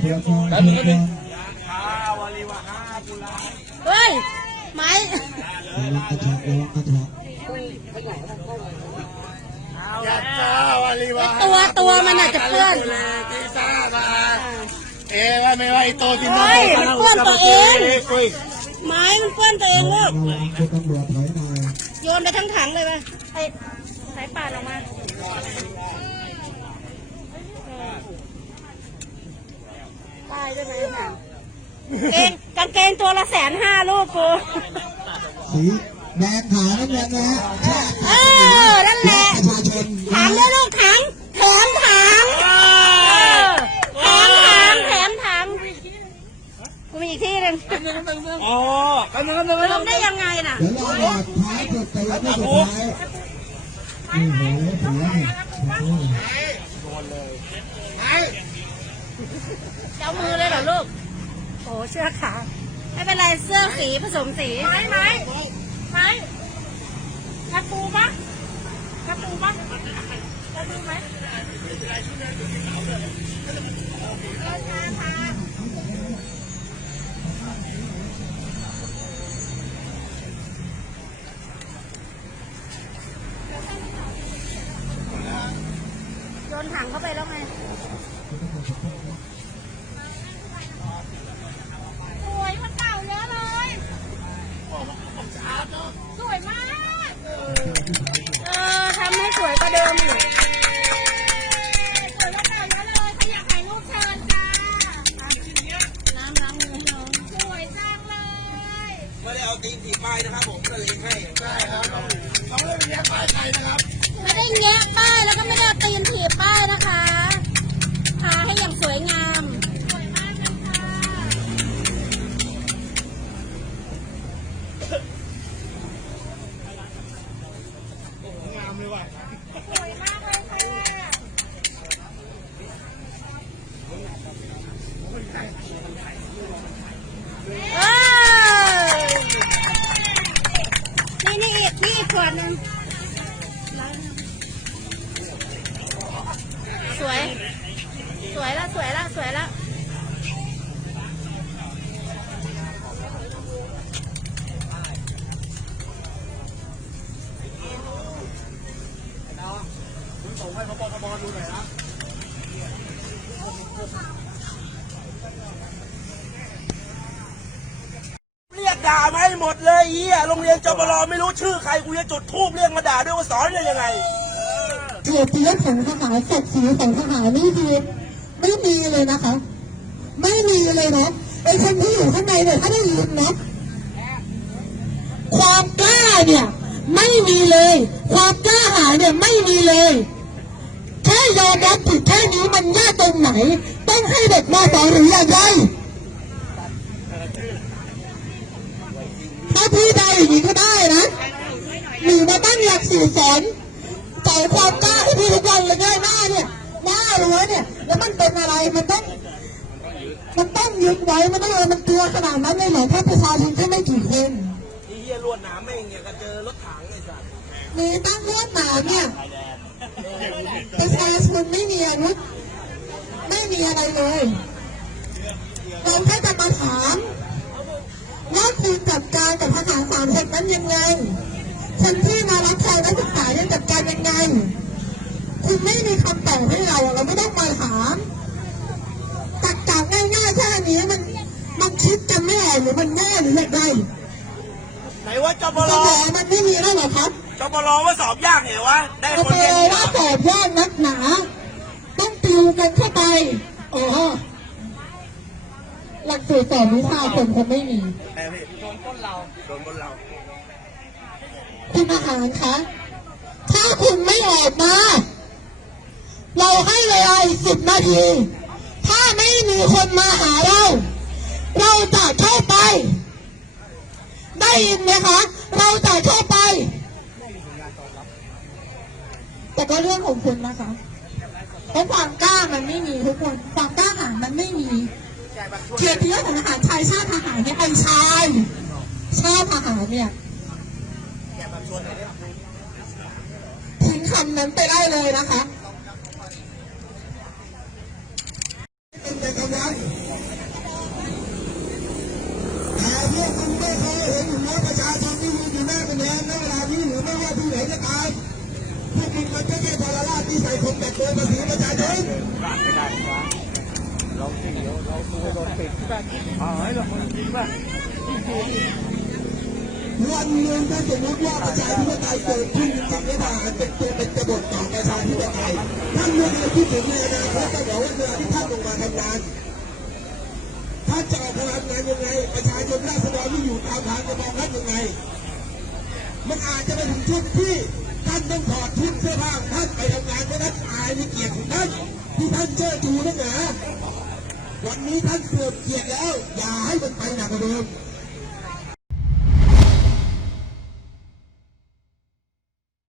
เพื่อก่อนเพื่อก่อนเฮ้ย ไม้ระวังกระชากระวังกระชากยัดจ้าวาลีวาตัวตัวมันอาจจะเปื้อนตีซ่ามาเอ้ยไม่ว่าไอโตที่น้องเฮ้ยมันเปื้อนตัวเองไม้มันเปื้อนตัวเองลูกโยนไปทั้งถังเลยไปไอ้สายป่านออกมาตายได้ไหมเนี่ย เกงกางเกงตัวละแสนห้าลูกกูสีแดงขาวนั่นแหละนะฮะแค่เออนั่นแหละ ประชาชนถังด้วยลูกถังแถมถังเออแถมถังแถมถังกูมีอีกที่หนึ่งอ๋อกันนึงกันนึงลงได้ยังไงน่ะ เดี๋ยวเราบอกท้ายสุดแต่ยังไม่สุดท้ายนี่โหหัวเนี่ยโอ้โหเจ้ามือเลยเหรอลูก โอ้เชือกขาดไม่เป็นไรเสื้อสีผสมสีไม้ไม้ไม้กระตูปะกระตูปะกระตูไหมโยนถังเข้าไปแล้วไง ตีนถีบป้ายนะครับผมก็เลยให้ใช่ครับเขาไม่ได้แยกป้ายใครนะครับ ไม่ได้แงะป้ายแล้วก็ไม่ได้เอาตีนถีบ เรียกด่ามาให้หมดเลยเฮียโรงเรียนจบรไม่รู้ชื่อใครกูจะจุดทูบเรียกมาด่าด้วยว่าสอนเรียนยังไงเกียรติยศของทหารศักดิ์ศรีของทหารนี่คือไม่มีเลยนะคะ ไม่มีเลยเนาะไอ้คนที่อยู่ข้างในเนี่ยถ้าได้ยินเนาะความกล้าเนี่ย ไม่มีเลย ความกล้าหาญเนี่ยไม่มีเลย ค่ยอมรับผิดแค่นี้มันยากตรงไหน ต้องให้เด็กมาสอนหรืออย่างไรถ้าพี่ได้อย่างนี้ก็ได้นะหนีมาตั้งหลักสี่อสอนสอนความกล้าให้พี่ทุกวันเลยง่ายหน้าเนี่ยหน้ารั้วเนี่ย แล้วมันเป็นอะไรมันต้อง มันต้องยึดไว้มันต้องอะไรมันเกลือขนาดนั้นเลยเหรอถ้าประชาชนแค่ไม่กี่คนนี่เฮียลวดนามไม่เนี่ยก็เจอรถถังไอ้สัสมีตั้งรวดหนามเนี่ย ประชาชนไม่มีอาวุธ ไม่มีอะไรเลยเราแค่จะมาถามว่าคุณจัดการกับทหารสามคนนั้นยังไงคนที่มารับใช้นักศึกษาเนี่ยจัดการยังไง คุณไม่มีคำตอบให้เรา เราไม่ต้องมาถามตักจากง่ายๆแค่นี้มันมันคิดกันไม่ออกหรือมันแน่หรืออย่างไรไหนว่าจบสรมองมันไม่มีแล้วเหรอครับ จบรว่าสอบยากเหรอวะ ได้เอาคนไปเก่งเลยเหรว่าอสอบยากนักหนา ต้องติวกันเข้าไปอ๋อหลักสูตรสอนวิชาผมคงไม่มี แต่พี่โดนต้นเราโดนบนเรา คุณทหารคะ ถ้าคุณไม่ออกมา เราให้เวลาอีกสิบนาที ถ้าไม่มีคนมาหาเรา เราจะเข้าไป ได้ยินไหมคะ เราจะเข้าไปแต่ ก็เรื่องของคุณนะคะเพราะความกล้ามันไม่มีทุกคน ความกล้าหาญมันไม่มีเกียรติยศของทหารชายชาติทหารเนี่ยไอ้ชาย ชาติทหารเนี่ยทิ้งคำนั้นไปได้เลยนะคะประชาชนที่มีอยู่แม้าเป็นแดนในเวลานี้หรือไม่ว่าที่ไหนจะตาม พวกมึงมันก็แค่ทรราชที่ใส่คนแต่โกงภาษีประชาชนเราสี่เราตัวโดนปิดแบบอ๋อให้เราคนจริงป่ะวันหนึ่งถ้าสมมติว่าประชาธิปไตยเกิดขึ้นจริงๆแล้วทหารเป็นตัวเป็นกบฏต่อประชาธิปไตยท่านไม่เคยคิดถึงในอนาคตก็บอกว่าเวลาที่ท่านลงมาทำงานท่านจะออกพลังงานยังไง ประชาชนราษฎรที่อยู่ตามทางจะมองท่านยังไง มันอาจจะไปถึงช่วงที่ ท่านต้องถอดชุดเสื้อผ้าท่านไปทำงานไม่ได้ตานอายในเกียรติของท่านที่ท่านเจ้าชูนักหนาวันนี้ท่านเสื่อมเกียรติแล้ว อย่าให้มันไปหนักกว่าเดิม